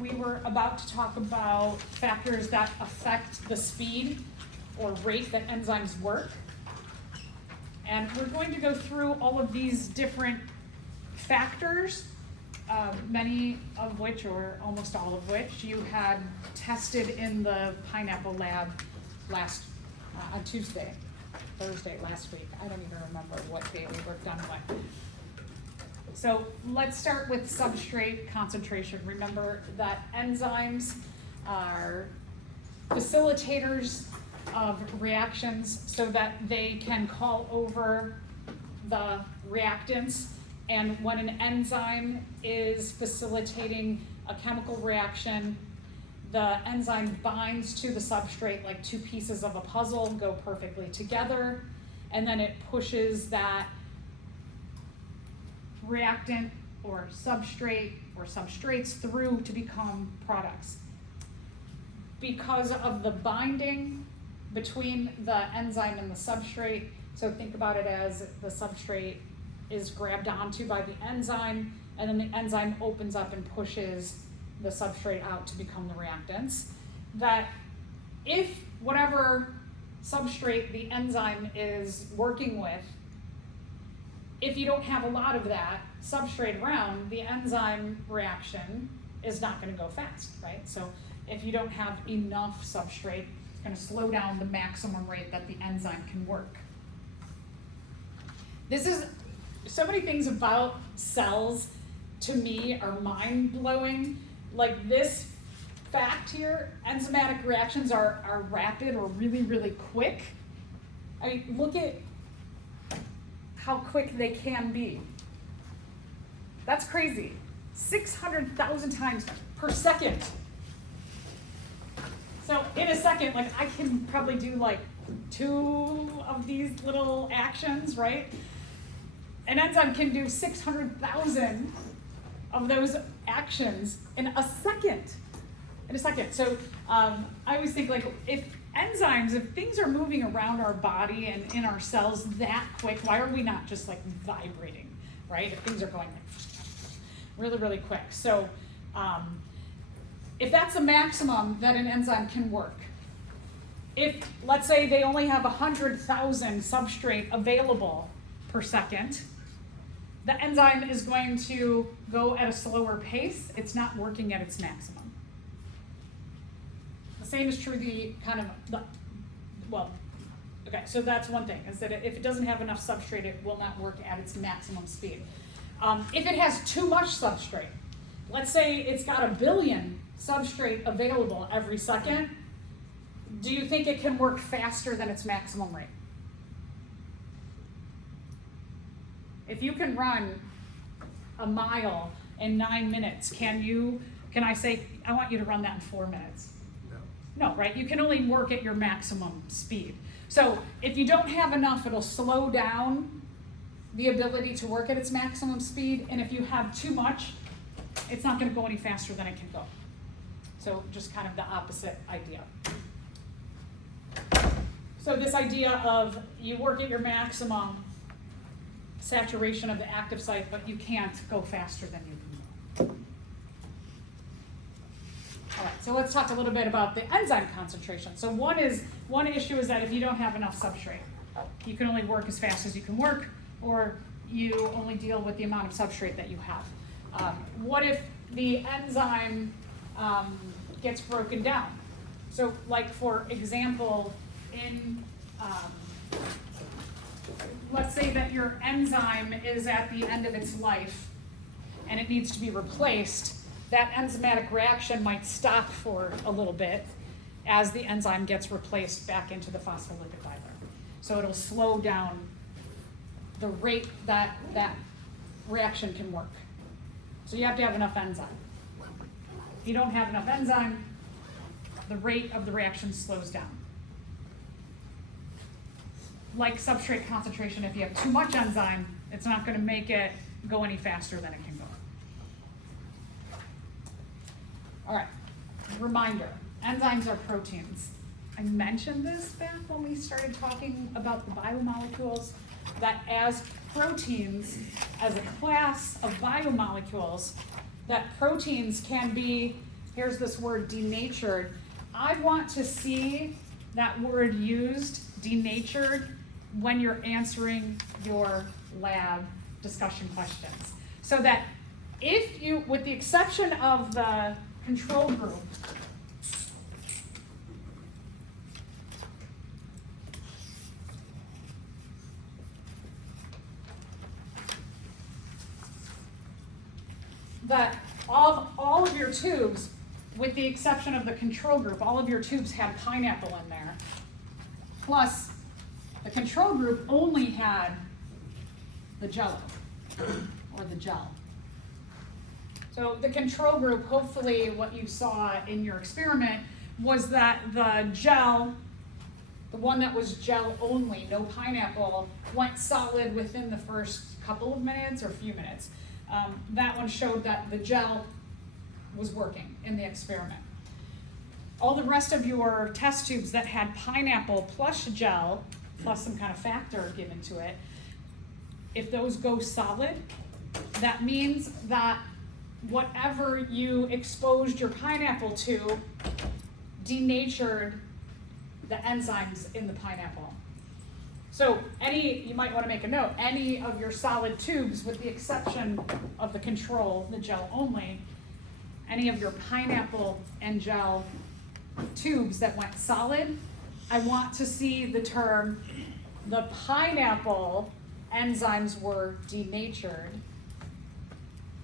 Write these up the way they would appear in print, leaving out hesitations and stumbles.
we were about to talk about factors that affect the speed or rate that enzymes work. And we're going to go through all of these different factors, many of which, or almost all of which, you had tested in the pineapple lab on Thursday last week. I don't even remember what day we worked on what. So let's start with substrate concentration. Remember that enzymes are facilitators of reactions so that they can call over the reactants. And when an enzyme is facilitating a chemical reaction, the enzyme binds to the substrate like two pieces of a puzzle go perfectly together, and then it pushes that reactant or substrates through to become products. Because of the binding between the enzyme and the substrate, so think about it as the substrate is grabbed onto by the enzyme, and then the enzyme opens up and pushes the substrate out to become the reactants, that if whatever substrate the enzyme is working with, if you don't have a lot of that substrate around, the enzyme reaction is not going to go fast, right? So if you don't have enough substrate, it's going to slow down the maximum rate that the enzyme can work. This is, so many things about cells to me are mind-blowing. Like this fact here, enzymatic reactions are rapid or really, really quick. I mean, look at how quick they can be. That's crazy. 600,000 times per second. So in a second, like I can probably do like 2 of these little actions, right? An enzyme can do 600,000 of those actions in a second. So I always think like if things are moving around our body and in our cells that quick, why are we not just like vibrating, right? If things are going like really, really quick. So if that's the maximum that an enzyme can work, if let's say they only have 100,000 substrate available per second, the enzyme is going to go at a slower pace. It's not working at its maximum. The same is true so that's one thing, is that if it doesn't have enough substrate, it will not work at its maximum speed. If it has too much substrate, let's say it's got 1 billion substrate available every second, do you think it can work faster than its maximum rate? If you can run a mile in 9 minutes, can I say, I want you to run that in 4 minutes? No, right? You can only work at your maximum speed. So if you don't have enough, it'll slow down the ability to work at its maximum speed. And if you have too much, it's not going to go any faster than it can go. So just kind of the opposite idea. So this idea of you work at your maximum saturation of the active site, but you can't go faster than you can go. All right, so let's talk a little bit about the enzyme concentration. So one issue is that if you don't have enough substrate, you can only work as fast as you can work, or you only deal with the amount of substrate that you have. What if the enzyme gets broken down? So like for example, let's say that your enzyme is at the end of its life and it needs to be replaced. That enzymatic reaction might stop for a little bit as the enzyme gets replaced back into the phospholipid bilayer. So it'll slow down the rate that reaction can work. So you have to have enough enzyme. If you don't have enough enzyme, the rate of the reaction slows down. Like substrate concentration, if you have too much enzyme, it's not going to make it go any faster than it can go. All right, reminder, enzymes are proteins. I mentioned this back when we started talking about the biomolecules, that as proteins, as a class of biomolecules, that proteins can be here's this word denatured. I want to see that word used, denatured, when you're answering your lab discussion questions. So that if you, with the exception of the control group, that of all of your tubes, with the exception of the control group, all of your tubes had pineapple in there. Plus, the control group only had the Jello, or the gel. So the control group, hopefully what you saw in your experiment was that the gel, the one that was gel only, no pineapple, went solid within the first couple of minutes or few minutes. That one showed that the gel was working in the experiment. All the rest of your test tubes that had pineapple plus gel, plus some kind of factor given to it, if those go solid, that means that whatever you exposed your pineapple to denatured the enzymes in the pineapple. So you might want to make a note, any of your solid tubes, with the exception of the control, the gel only, any of your pineapple and gel tubes that went solid, I want to see the term, the pineapple enzymes were denatured.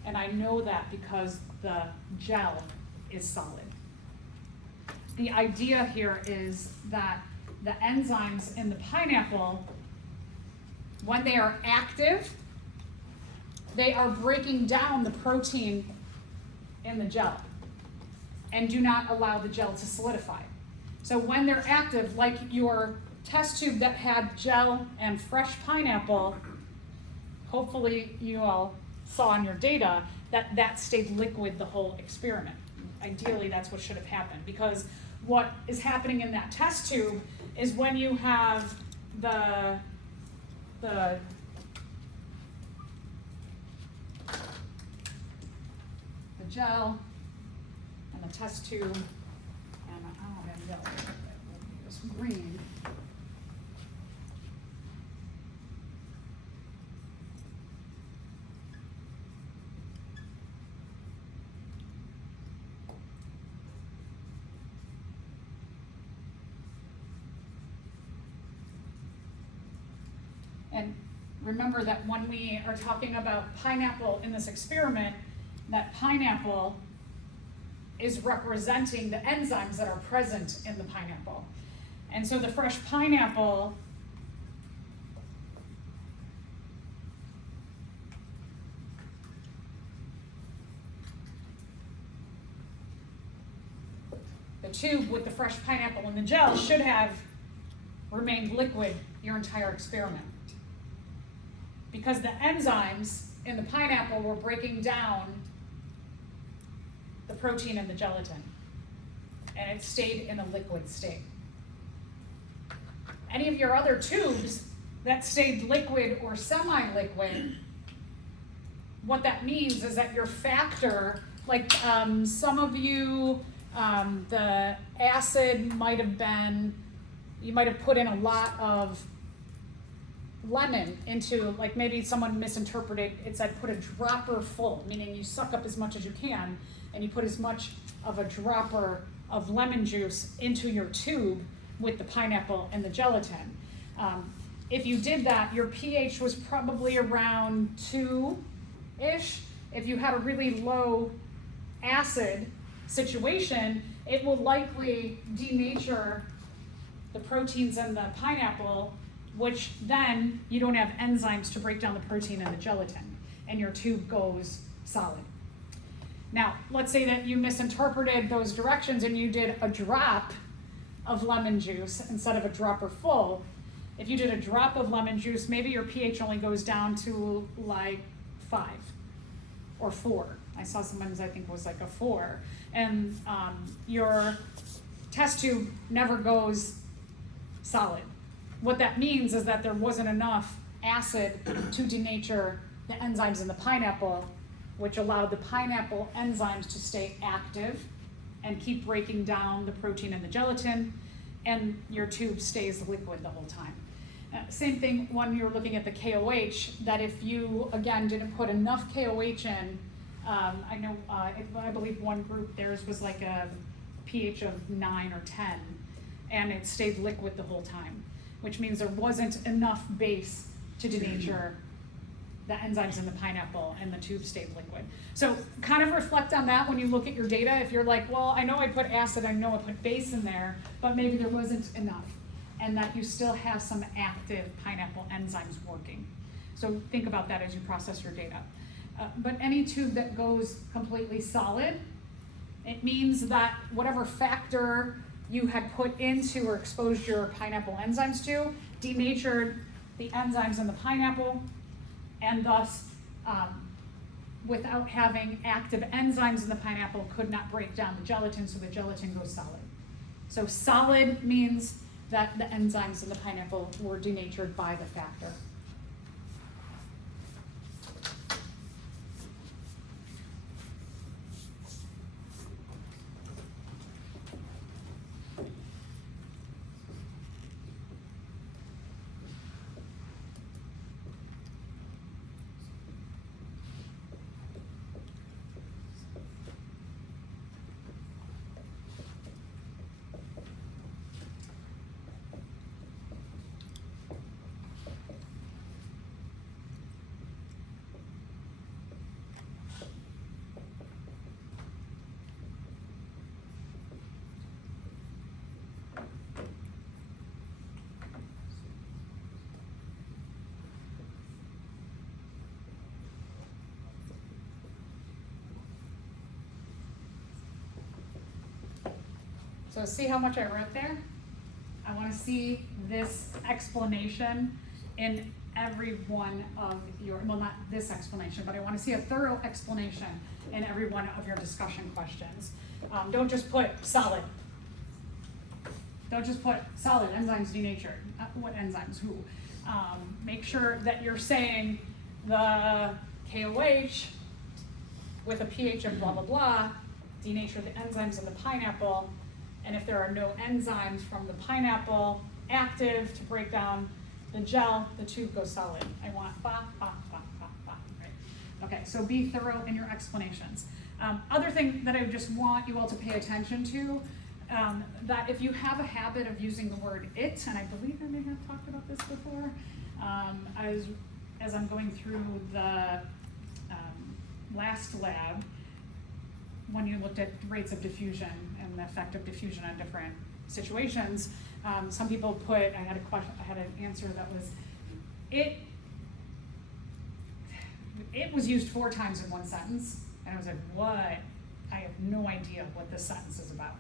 And I know that because the gel is solid. The idea here is that the enzymes in the pineapple, when they are active, they are breaking down the protein in the gel and do not allow the gel to solidify. So when they're active, like your test tube that had gel and fresh pineapple, hopefully you all saw in your data that stayed liquid the whole experiment. Ideally, that's what should have happened, because what is happening in that test tube is when you have the gel and the test tube, and I don't have yellow, it's green. And remember that when we are talking about pineapple in this experiment, that pineapple is representing the enzymes that are present in the pineapple. And so the fresh pineapple the tube with the fresh pineapple and the gel should have remained liquid your entire experiment, because the enzymes in the pineapple were breaking down the protein and the gelatin, and it stayed in a liquid state. Any of your other tubes that stayed liquid or semi-liquid, what that means is that your factor, like some of you, the acid might have been, you might have put in a lot of lemon into, like maybe someone misinterpreted, it said put a dropper full, meaning you suck up as much as you can and you put as much of a dropper of lemon juice into your tube with the pineapple and the gelatin. If you did that, your pH was probably around 2-ish. If you had a really low acid situation, it will likely denature the proteins in the pineapple, which then you don't have enzymes to break down the protein and the gelatin, and your tube goes solid. Now, let's say that you misinterpreted those directions and you did a drop of lemon juice instead of a dropper full. If you did a drop of lemon juice, maybe your pH only goes down to like 5 or 4. I saw someone's, I think, was like a 4. And your test tube never goes solid. What that means is that there wasn't enough acid to denature the enzymes in the pineapple, which allowed the pineapple enzymes to stay active and keep breaking down the protein and the gelatin, and your tube stays liquid the whole time. Same thing when you're looking at the KOH, that if you, again, didn't put enough KOH in, I know, I believe one group, theirs was like a pH of 9 or 10, and it stayed liquid the whole time, which means there wasn't enough base to denature the enzymes in the pineapple, and the tube stayed liquid. So kind of reflect on that when you look at your data. If you're like, well, I know I put acid, I know I put base in there, but maybe there wasn't enough, and that you still have some active pineapple enzymes working. So think about that as you process your data. But any tube that goes completely solid, it means that whatever factor you had put into or exposed your pineapple enzymes to denatured the enzymes in the pineapple, and thus, without having active enzymes in the pineapple, could not break down the gelatin, so the gelatin goes solid. So solid means that the enzymes in the pineapple were denatured by the factor. So see how much I wrote there? I want to see this explanation in every one of your, well, not this explanation, but I want to see a thorough explanation in every one of your discussion questions. Don't just put solid. Don't just put solid, enzymes denatured. What enzymes, who? Make sure that you're saying the KOH with a pH of blah, blah, blah, denature the enzymes in the pineapple. And if there are no enzymes from the pineapple active to break down the gel, the tube goes solid. I want ba, ba, ba, ba, ba, right? Okay, so be thorough in your explanations. Other thing that I just want you all to pay attention to, that if you have a habit of using the word it, and I believe I may have talked about this before, as I'm going through the last lab, when you looked at rates of diffusion and the effect of diffusion on different situations, some people put, I had an answer that was, it was used 4 times in one sentence, and I was like, what? I have no idea what this sentence is about.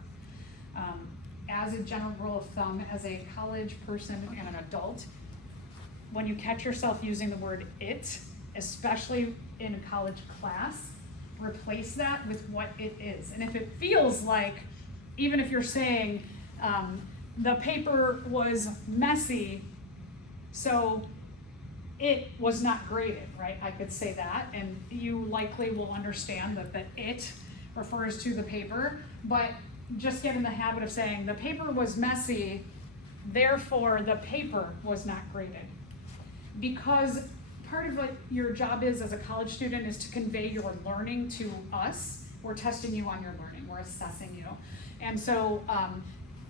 As a general rule of thumb, as a college person and an adult, when you catch yourself using the word it, especially in a college class, replace that with what it is. And if it feels like, even if you're saying the paper was messy, so it was not graded, right? I could say that, and you likely will understand that the it refers to the paper, but just get in the habit of saying the paper was messy, therefore the paper was not graded. Because part of what your job is as a college student is to convey your learning to us. We're testing you on your learning, we're assessing you. And so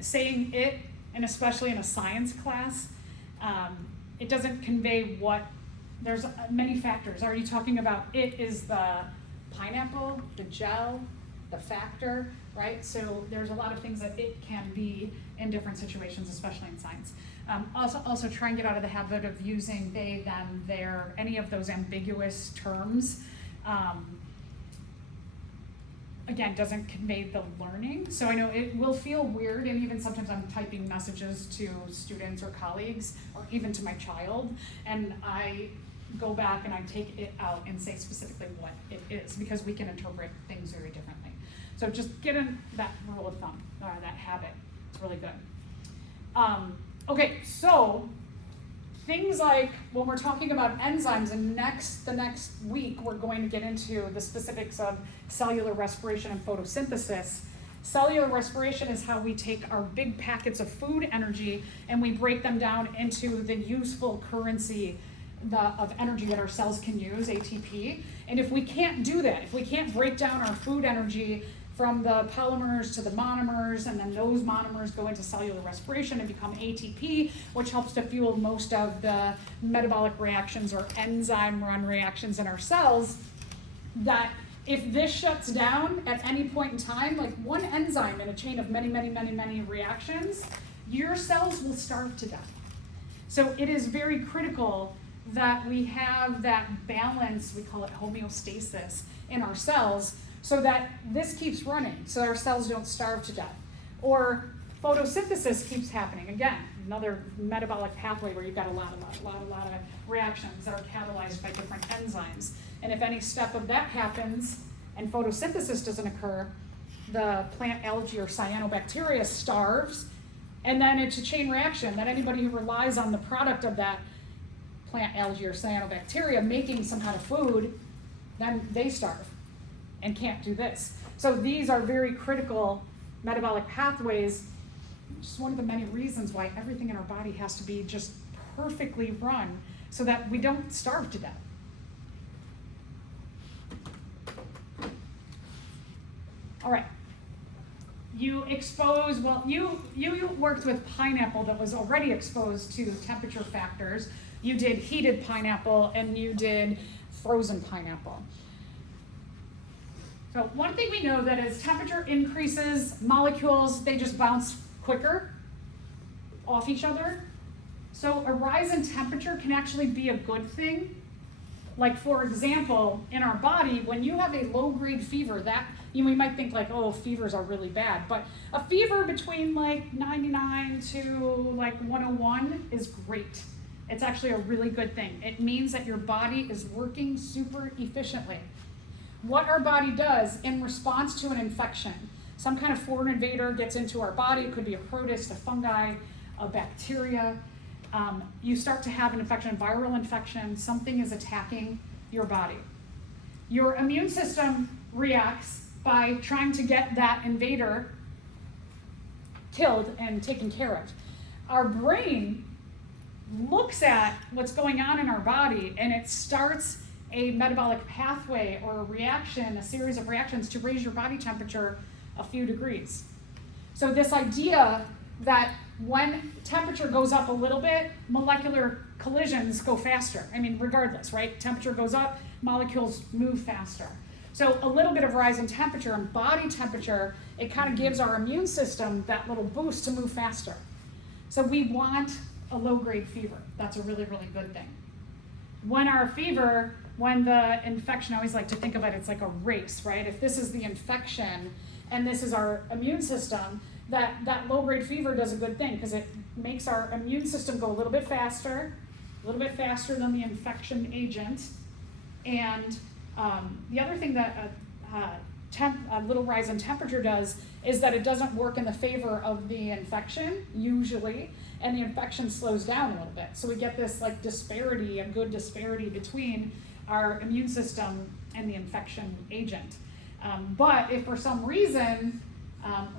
saying it, and especially in a science class, it doesn't convey what, there's many factors. Are you talking about it is the pineapple, the gel, the factor, right? So there's a lot of things that it can be in different situations, especially in science. Also try and get out of the habit of using they, them, their, any of those ambiguous terms. Again, doesn't convey the learning. So I know it will feel weird, and even sometimes I'm typing messages to students or colleagues, or even to my child, and I go back and I take it out and say specifically what it is, because we can interpret things very differently. So just get in that rule of thumb, that habit. It's really good. Okay, so things like when we're talking about enzymes, and the next week we're going to get into the specifics of cellular respiration and photosynthesis. Cellular respiration is how we take our big packets of food energy and we break them down into the useful currency of energy that our cells can use, ATP. And if we can't do that, if we can't break down our food energy from the polymers to the monomers, and then those monomers go into cellular respiration and become ATP, which helps to fuel most of the metabolic reactions or enzyme run reactions in our cells, that if this shuts down at any point in time, like one enzyme in a chain of many reactions, your cells will starve to death. So it is very critical that we have that balance, we call it homeostasis, in our cells, so that this keeps running, so our cells don't starve to death. Or photosynthesis keeps happening. Again, another metabolic pathway where you've got a lot of reactions that are catalyzed by different enzymes. And if any step of that happens and photosynthesis doesn't occur, the plant algae or cyanobacteria starves, and then it's a chain reaction that anybody who relies on the product of that plant algae or cyanobacteria making some kind of food, then they starve and can't do this. So these are very critical metabolic pathways, just one of the many reasons why everything in our body has to be just perfectly run so that we don't starve to death. All right, you worked with pineapple that was already exposed to temperature factors. You did heated pineapple and you did frozen pineapple. So one thing we know that as temperature increases, molecules, they just bounce quicker off each other. So a rise in temperature can actually be a good thing. Like for example, in our body, when you have a low-grade fever, that we might think like, oh, fevers are really bad, but a fever between like 99 to like 101 is great. It's actually a really good thing. It means that your body is working super efficiently. What our body does in response to an infection, some kind of foreign invader gets into our body, it could be a protist, a fungi, a bacteria. You start to have an infection, viral infection, something is attacking your body. Your immune system reacts by trying to get that invader killed and taken care of. Our brain looks at what's going on in our body and it starts a metabolic pathway or a reaction, a series of reactions to raise your body temperature a few degrees. So this idea that when temperature goes up a little bit, molecular collisions go faster. I mean, regardless, right? Temperature goes up, molecules move faster. So a little bit of rise in temperature and body temperature, it kind of gives our immune system that little boost to move faster. So we want a low-grade fever. That's a really, really good thing. When the infection, I always like to think of it, it's like a race, right? If this is the infection and this is our immune system, that low-grade fever does a good thing because it makes our immune system go a little bit faster than the infection agent. And the other thing that a little rise in temperature does is that it doesn't work in the favor of the infection, usually, and the infection slows down a little bit. So we get this like disparity, a good disparity between our immune system and the infection agent. But if for some reason,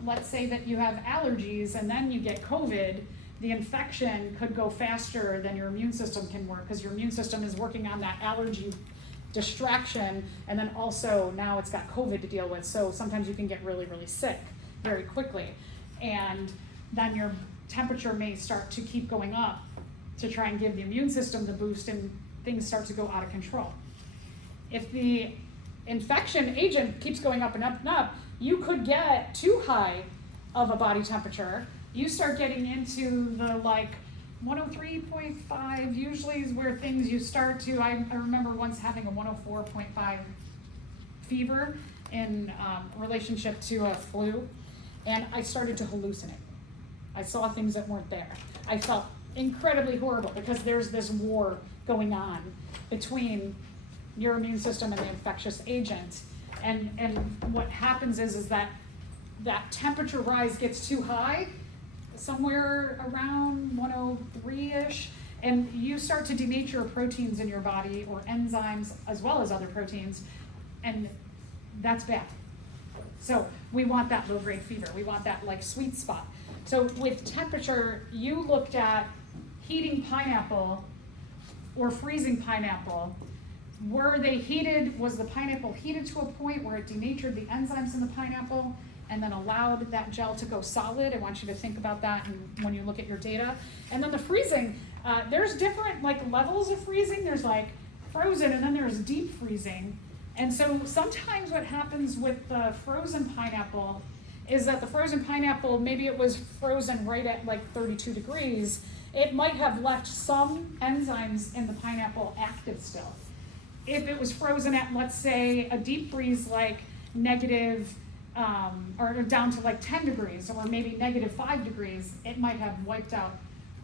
let's say that you have allergies and then you get COVID, the infection could go faster than your immune system can work because your immune system is working on that allergy distraction, and then also now it's got COVID to deal with, so sometimes you can get really, really sick very quickly. And then your temperature may start to keep going up to try and give the immune system the boost, and things start to go out of control. If the infection agent keeps going up and up and up, you could get too high of a body temperature. You start getting into the like 103.5 usually is where things you start to, I remember once having a 104.5 fever in relationship to a flu, and I started to hallucinate. I saw things that weren't there. I felt incredibly horrible because there's this war going on between your immune system and the infectious agent. And what happens is that temperature rise gets too high, somewhere around 103-ish, and you start to denature proteins in your body or enzymes as well as other proteins, and that's bad. So we want that low-grade fever. We want that like sweet spot. So with temperature, you looked at heating pineapple or freezing pineapple. Were they heated? Was the pineapple heated to a point where it denatured the enzymes in the pineapple and then allowed that gel to go solid? I want you to think about that when you look at your data. And then the freezing, there's different like levels of freezing. There's like frozen and then there's deep freezing. And so sometimes what happens with the frozen pineapple is that the frozen pineapple, maybe it was frozen right at like 32 degrees, it might have left some enzymes in the pineapple active still. If it was frozen at, let's say, a deep freeze like negative, or down to like 10 degrees, or maybe -5 degrees, it might have wiped out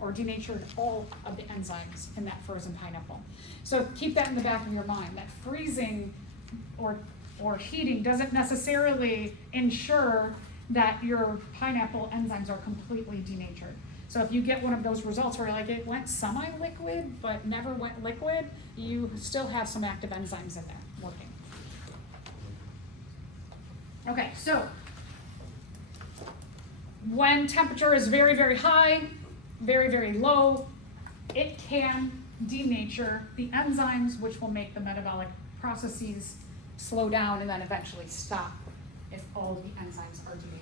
or denatured all of the enzymes in that frozen pineapple. So keep that in the back of your mind, that freezing or heating doesn't necessarily ensure that your pineapple enzymes are completely denatured. So if you get one of those results where like it went semi-liquid but never went liquid, you still have some active enzymes in there working. Okay, so when temperature is very, very high, very, very low, it can denature the enzymes, which will make the metabolic processes slow down and then eventually stop if all of the enzymes are denatured.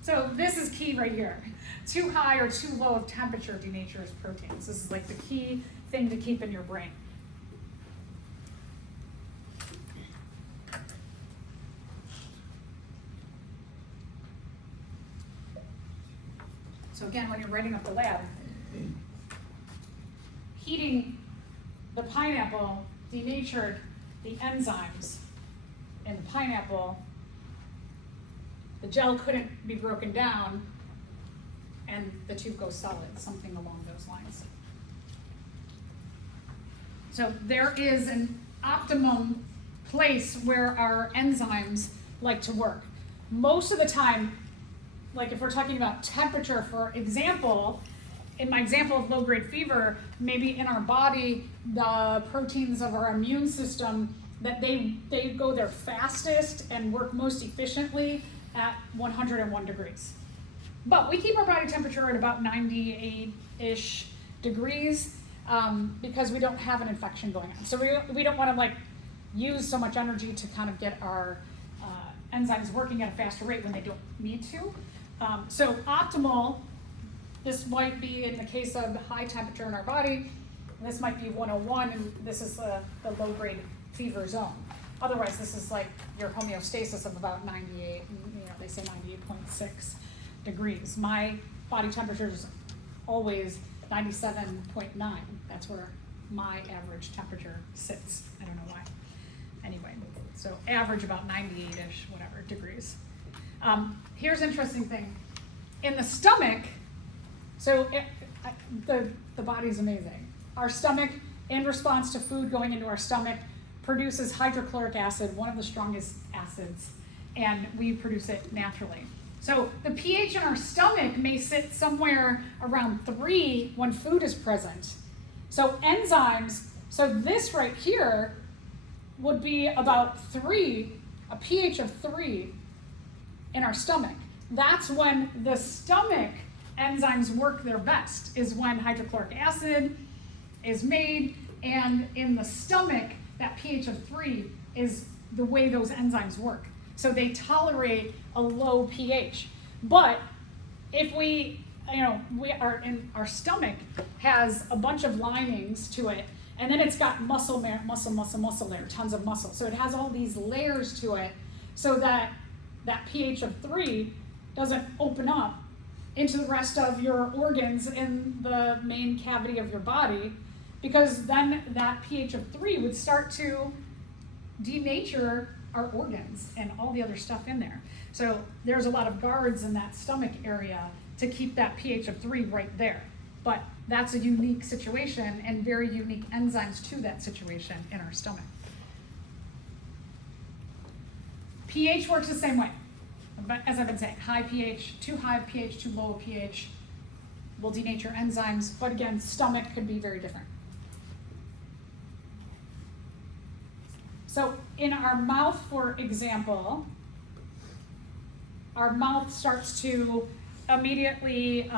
So this is key right here. Too high or too low of temperature denatures proteins. This is like the key thing to keep in your brain. So again, when you're writing up the lab, heating the pineapple denatured the enzymes in the pineapple. The gel couldn't be broken down, and the tube goes solid, something along those lines. So there is an optimum place where our enzymes like to work. Most of the time, like if we're talking about temperature, for example, in my example of low-grade fever, maybe in our body, the proteins of our immune system, that they go their fastest and work most efficiently at 101 degrees. But we keep our body temperature at about 98-ish degrees because we don't have an infection going on. So we don't want to like use so much energy to kind of get our enzymes working at a faster rate when they don't need to. So optimal, this might be in the case of high temperature in our body, and this might be 101, and this is the low-grade fever zone. Otherwise, this is like your homeostasis of about 98, they say 98.6 degrees. My body temperature is always 97.9. That's where my average temperature sits. I don't know why. Anyway, so average about 98-ish, whatever, degrees. Here's an interesting thing. In the stomach, so the body's amazing. Our stomach, in response to food going into our stomach, produces hydrochloric acid, one of the strongest acids, and we produce it naturally. So the pH in our stomach may sit somewhere around 3 when food is present. So enzymes, so this right here would be about 3, a pH of 3 in our stomach. That's when the stomach enzymes work their best, is when hydrochloric acid is made, and in the stomach, that pH of 3 is the way those enzymes work. So they tolerate a low pH. But if we are in our stomach has a bunch of linings to it, and then it's got muscle layer, tons of muscle. So it has all these layers to it so that that pH of 3 doesn't open up into the rest of your organs in the main cavity of your body, because then that pH of 3 would start to denature our organs and all the other stuff in there. So there's a lot of guards in that stomach area to keep that pH of 3 right there. But that's a unique situation and very unique enzymes to that situation in our stomach. pH works the same way. But as I've been saying, high pH, too high of pH, too low of pH will denature enzymes. But again, stomach could be very different. So in our mouth, for example, our mouth starts to immediately,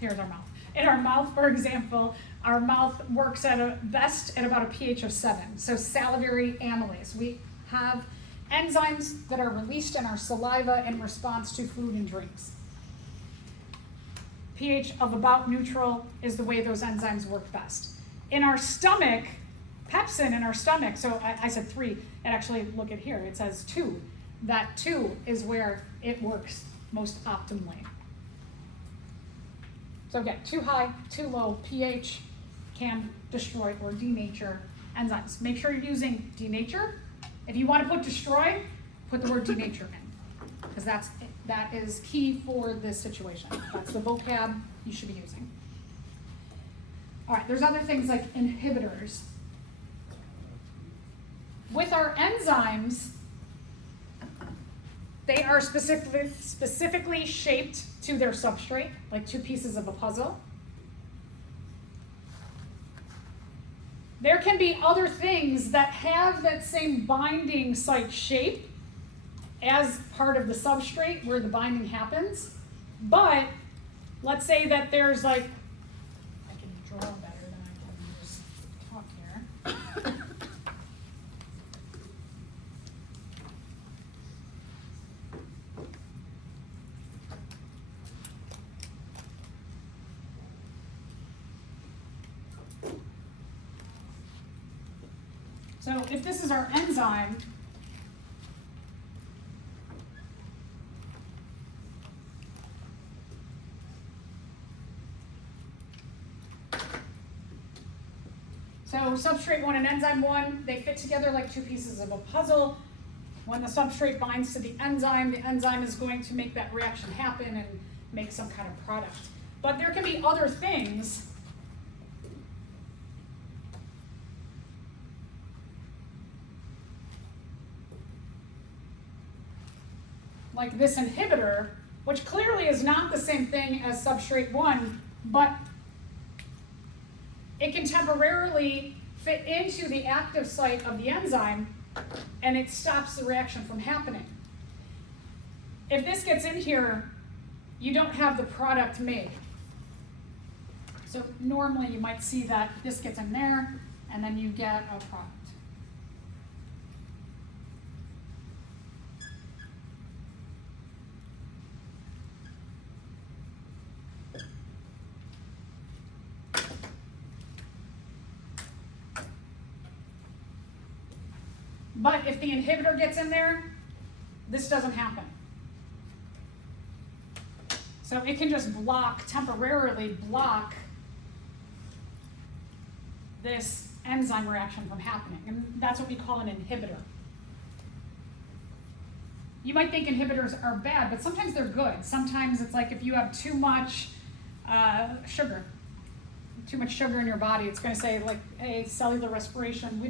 here's our mouth. In our mouth, for example, our mouth works best at about a pH of 7. So salivary amylase. We have enzymes that are released in our saliva in response to food and drinks. pH of about neutral is the way those enzymes work best. In our stomach, pepsin in our stomach, so I said 3, and actually look at here, it says 2. That 2 is where it works most optimally. So again, too high, too low pH can destroy or denature enzymes. Make sure you're using denature. If you want to put destroy, put the word denature in, because that is key for this situation. That's the vocab you should be using. All right, there's other things like inhibitors. With our enzymes, they are specifically shaped to their substrate, like two pieces of a puzzle. There can be other things that have that same binding site shape as part of the substrate where the binding happens, but let's say that there's like, I can draw better than I can just talk here. So if this is our enzyme, so substrate 1 and enzyme 1, they fit together like two pieces of a puzzle. When the substrate binds to the enzyme is going to make that reaction happen and make some kind of product. But there can be other things like this inhibitor, which clearly is not the same thing as substrate 1, but it can temporarily fit into the active site of the enzyme and it stops the reaction from happening. If this gets in here, you don't have the product made. So normally you might see that this gets in there and then you get a product. But if the inhibitor gets in there, this doesn't happen. So it can just temporarily block this enzyme reaction from happening. And that's what we call an inhibitor. You might think inhibitors are bad, but sometimes they're good. Sometimes it's like if you have too much sugar in your body, it's going to say like, hey, cellular respiration, we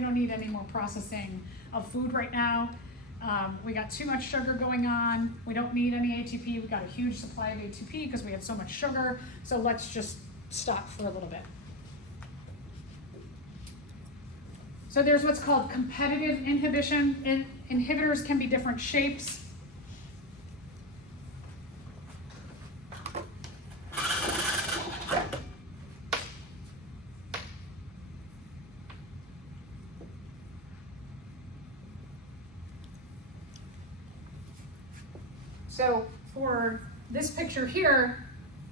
don't need any more processing of food right now. We got too much sugar going on. We don't need any ATP. We've got a huge supply of ATP because we have so much sugar. So let's just stop for a little bit. So there's what's called competitive inhibition. Inhibitors can be different shapes. So for this picture here,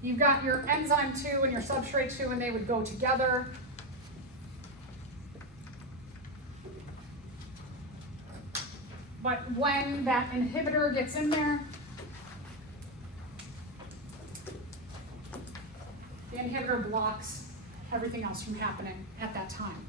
you've got your enzyme 2 and your substrate 2, and they would go together. But when that inhibitor gets in there, the inhibitor blocks everything else from happening at that time.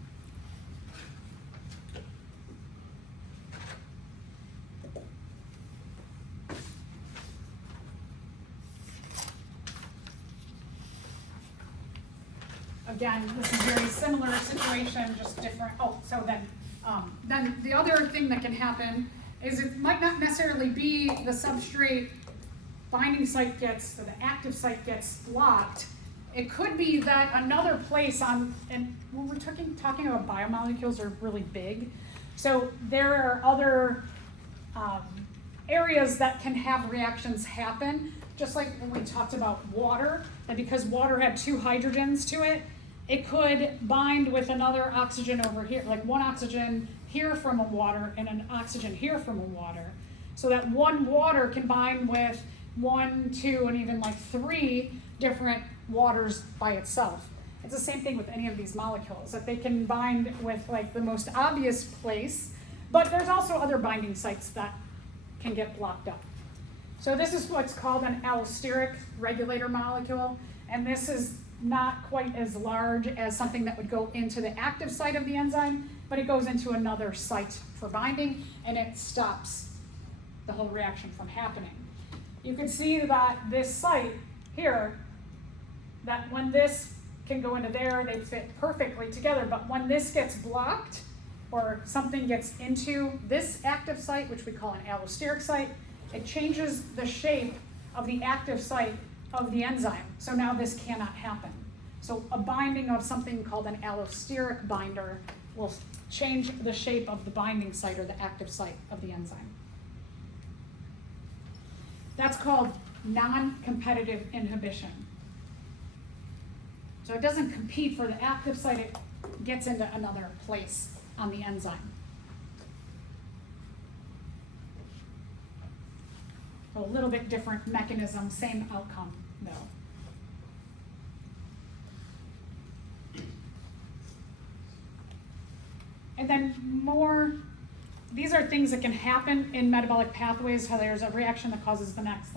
Again, this is a very similar situation, just different. Oh, so then the other thing that can happen is it might not necessarily be the substrate binding site gets, or the active site gets blocked. It could be that another place and when we're talking about biomolecules are really big, So there are other areas that can have reactions happen, just like when we talked about water, that because water had two hydrogens to it, it could bind with another oxygen over here, like one oxygen here from a water and an oxygen here from a water. So that one water can bind with 1, 2, and even like 3 different waters by itself. It's the same thing with any of these molecules, that they can bind with like the most obvious place, but there's also other binding sites that can get blocked up. So this is what's called an allosteric regulator molecule, and this is not quite as large as something that would go into the active site of the enzyme, but it goes into another site for binding, and it stops the whole reaction from happening. You can see that this site here, that when this can go into there, they fit perfectly together, but when this gets blocked, or something gets into this active site, which we call an allosteric site, it changes the shape of the active site of the enzyme. So now this cannot happen. So a binding of something called an allosteric binder will change the shape of the binding site or the active site of the enzyme. That's called non-competitive inhibition. So it doesn't compete for the active site, it gets into another place on the enzyme. So a little bit different mechanism, same outcome though. And then these are things that can happen in metabolic pathways, how there's a reaction that causes the next.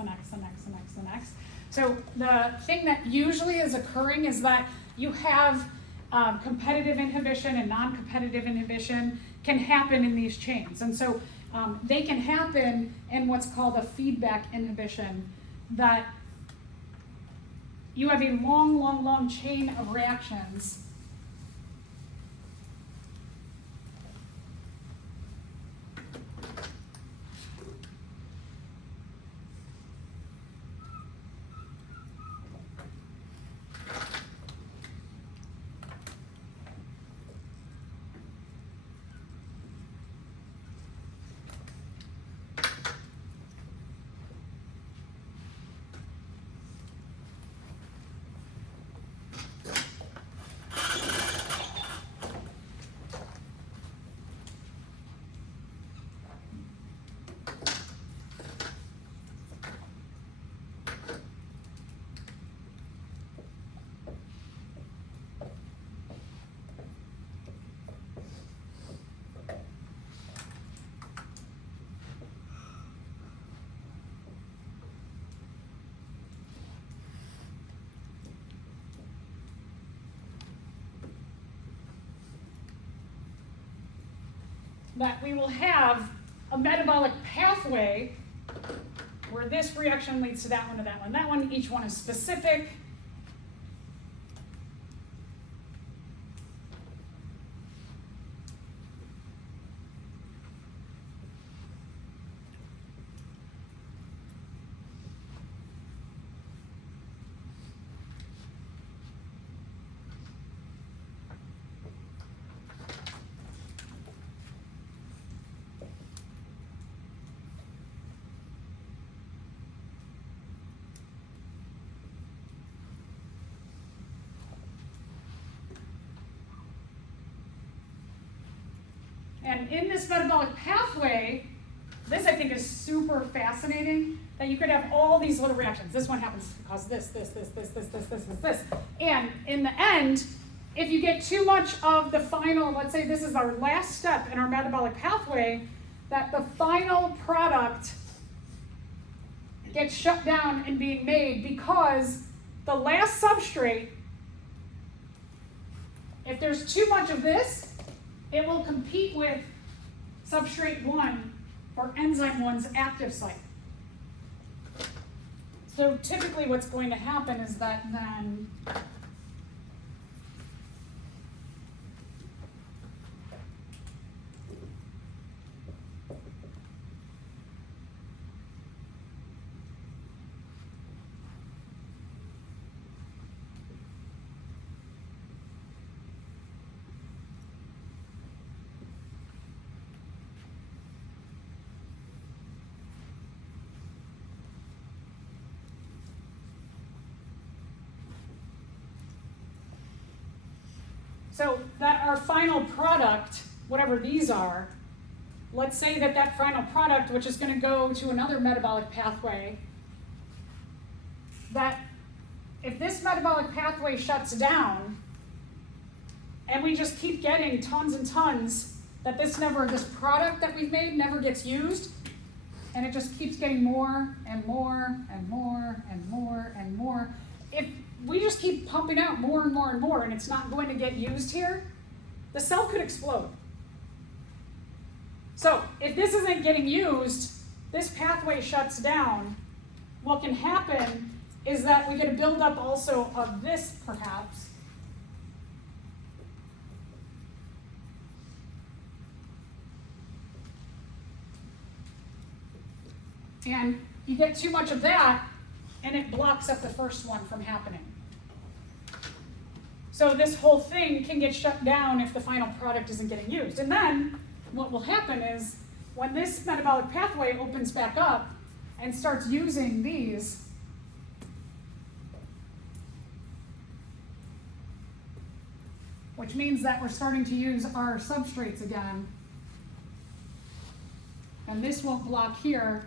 So the thing that usually is occurring is that you have competitive inhibition and non-competitive inhibition can happen in these chains. And so they can happen in what's called a feedback inhibition, that you have a long chain of reactions that we will have a metabolic pathway where this reaction leads to that one, to that one, that one. Each one is specific. And in this metabolic pathway, this I think is super fascinating, that you could have all these little reactions. This one happens because this. And in the end, if you get too much of the final, let's say this is our last step in our metabolic pathway, that the final product gets shut down and being made because the last substrate, if there's too much of this, it will compete with substrate 1 or enzyme 1's active site. So typically what's going to happen is that then So that our final product, whatever these are, let's say that that final product, which is going to go to another metabolic pathway, that if this metabolic pathway shuts down, and we just keep getting tons and tons, that this product that we've made never gets used, and it just keeps getting more and more and more and more and more. If we just keep pumping out more and more and more, and it's not going to get used here, the cell could explode. So if this isn't getting used, this pathway shuts down. What can happen is that we get a buildup also of this, perhaps. And you get too much of that, and it blocks up the first one from happening. So this whole thing can get shut down if the final product isn't getting used. And then what will happen is when this metabolic pathway opens back up and starts using these, which means that we're starting to use our substrates again, and this won't block here,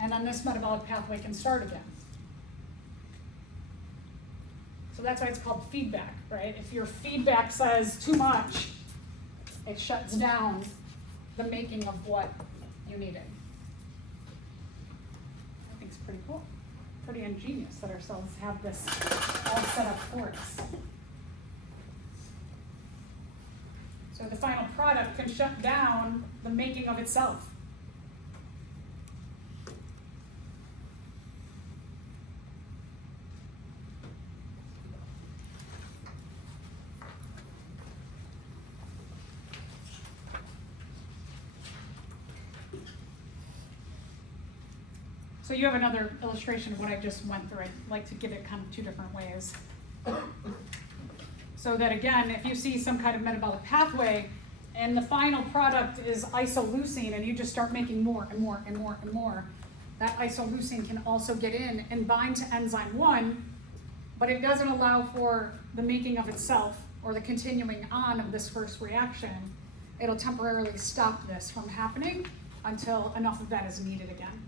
and then this metabolic pathway can start again. So that's why it's called feedback, right? If your feedback says too much, it shuts down the making of what you needed. I think it's pretty cool. Pretty ingenious that our cells have this all set up for us. So the final product can shut down the making of itself. So you have another illustration of what I just went through. I'd like to give it kind of two different ways. So that again, if you see some kind of metabolic pathway and the final product is isoleucine and you just start making more and more and more and more, that isoleucine can also get in and bind to enzyme 1, but it doesn't allow for the making of itself or the continuing on of this first reaction. It'll temporarily stop this from happening until enough of that is needed again.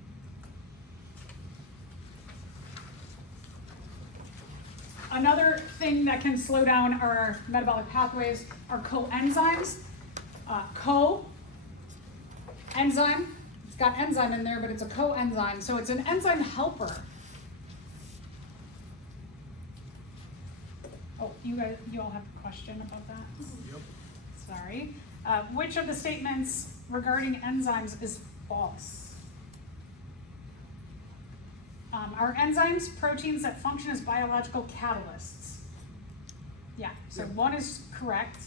Another thing that can slow down our metabolic pathways are coenzymes. Enzyme, it's got enzyme in there, but it's a coenzyme, so it's an enzyme helper. Oh, you all have a question about that? Yep. Sorry. Which of the statements regarding enzymes is false? Are enzymes proteins that function as biological catalysts? Yeah, so one is correct.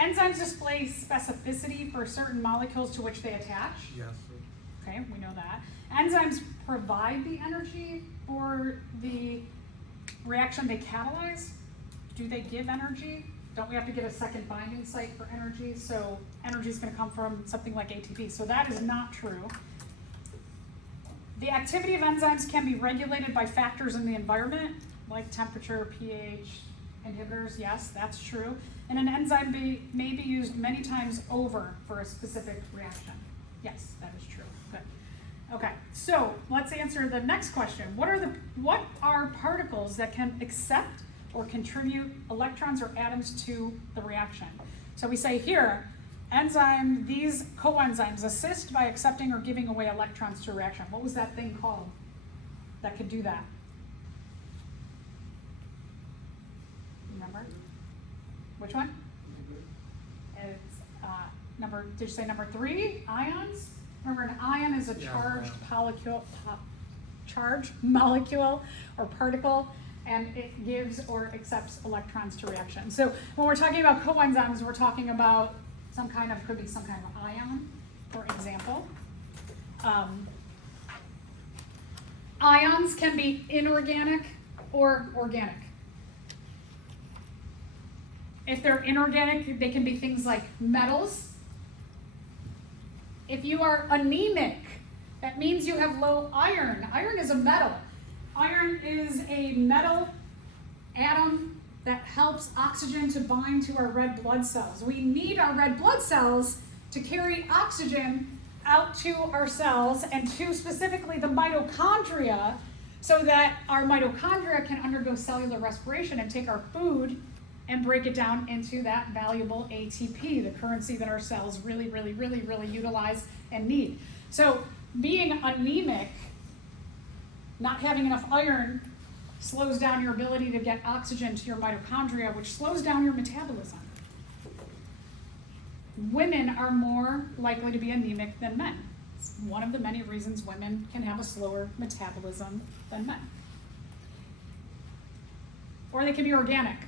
Enzymes display specificity for certain molecules to which they attach. Yes. Okay, we know that. Enzymes provide the energy for the reaction they catalyze. Do they give energy? Don't we have to get a second binding site for energy? So energy is going to come from something like ATP. So that is not true. The activity of enzymes can be regulated by factors in the environment, like temperature, pH, inhibitors. Yes, that's true. And an enzyme may be used many times over for a specific reaction. Yes, that is true. Good. Okay, so let's answer the next question. What are particles that can accept or contribute electrons or atoms to the reaction? So we say here, these coenzymes assist by accepting or giving away electrons to a reaction. What was that thing called that could do that? Remember? Which one? It's did you say number 3? Ions? Remember, an ion is a charged molecule or particle, and it gives or accepts electrons to reactions. So when we're talking about coenzymes, we're talking about could be some kind of ion, for example. Ions can be inorganic or organic. If they're inorganic, they can be things like metals. If you are anemic, that means you have low iron. Iron is a metal. Iron is a metal atom that helps oxygen to bind to our red blood cells. We need our red blood cells to carry oxygen out to our cells and to specifically the mitochondria, so that our mitochondria can undergo cellular respiration and take our food and break it down into that valuable ATP, the currency that our cells really utilize and need. So being anemic, not having enough iron, slows down your ability to get oxygen to your mitochondria, which slows down your metabolism. Women are more likely to be anemic than men. It's one of the many reasons women can have a slower metabolism than men. Or they can be organic.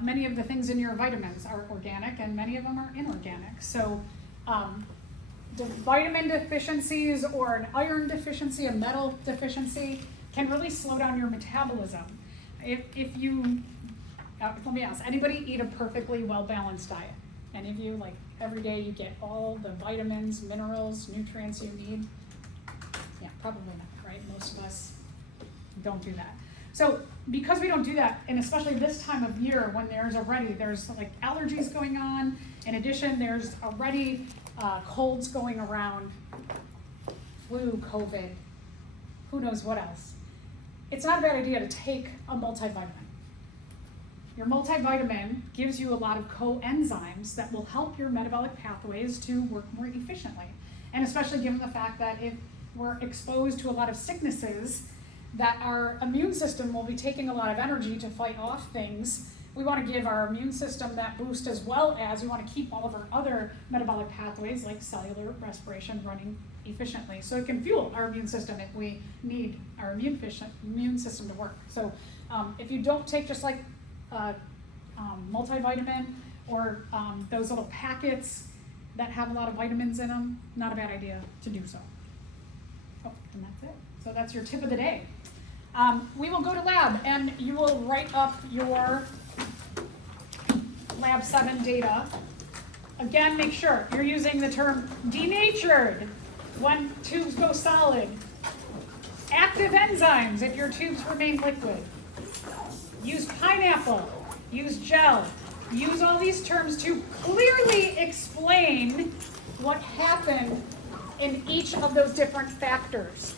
Many of the things in your vitamins are organic, and many of them are inorganic. So the vitamin deficiencies or an iron deficiency, a metal deficiency, can really slow down your metabolism. If you, let me ask, anybody eat a perfectly well-balanced diet? Any of you, like every day you get all the vitamins, minerals, nutrients you need? Yeah, probably not, right? Most of us don't do that. So because we don't do that, and especially this time of year when there's like allergies going on, in addition there's already colds going around, flu, COVID, who knows what else. It's not a bad idea to take a multivitamin. Your multivitamin gives you a lot of coenzymes that will help your metabolic pathways to work more efficiently. And especially given the fact that if we're exposed to a lot of sicknesses, that our immune system will be taking a lot of energy to fight off things. We want to give our immune system that boost, as well as we want to keep all of our other metabolic pathways like cellular respiration running efficiently, so it can fuel our immune system if we need our immune system to work. So if you don't take just like multivitamin or those little packets that have a lot of vitamins in them, not a bad idea to do so. Oh, and that's it. So that's your tip of the day. We will go to lab, and you will write up your lab 7 data. Again, make sure you're using the term denatured when tubes go solid. Active enzymes if your tubes remain liquid. Use pineapple, use gel. Use all these terms to clearly explain what happened in each of those different factors.